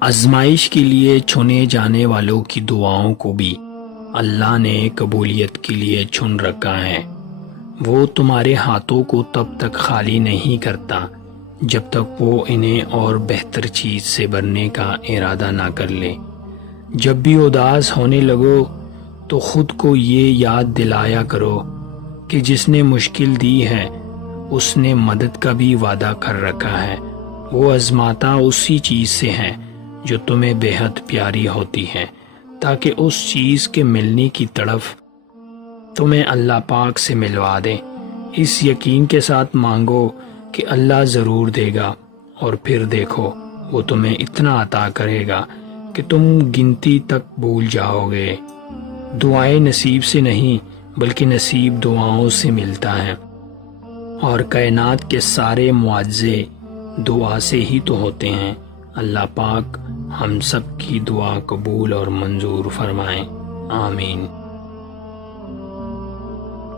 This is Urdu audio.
آزمائش کے لیے چنے جانے والوں کی دعاؤں کو بھی اللہ نے قبولیت کے لیے چن رکھا ہے۔ وہ تمہارے ہاتھوں کو تب تک خالی نہیں کرتا جب تک وہ انہیں اور بہتر چیز سے بھرنے کا ارادہ نہ کر لے۔ جب بھی اداس ہونے لگو تو خود کو یہ یاد دلایا کرو کہ جس نے مشکل دی ہے اس نے مدد کا بھی وعدہ کر رکھا ہے۔ وہ آزماتا اسی چیز سے ہے جو تمہیں بے حد پیاری ہوتی ہے، تاکہ اس چیز کے ملنے کی تڑف تمہیں اللہ پاک سے ملوا دے۔ اس یقین کے ساتھ مانگو کہ اللہ ضرور دے گا، اور پھر دیکھو وہ تمہیں اتنا عطا کرے گا کہ تم گنتی تک بھول جاؤ گے۔ دعائیں نصیب سے نہیں بلکہ نصیب دعاؤں سے ملتا ہے، اور کائنات کے سارے معجزے دعا سے ہی تو ہوتے ہیں۔ اللہ پاک ہم سب کی دعا قبول اور منظور فرمائیں، آمین۔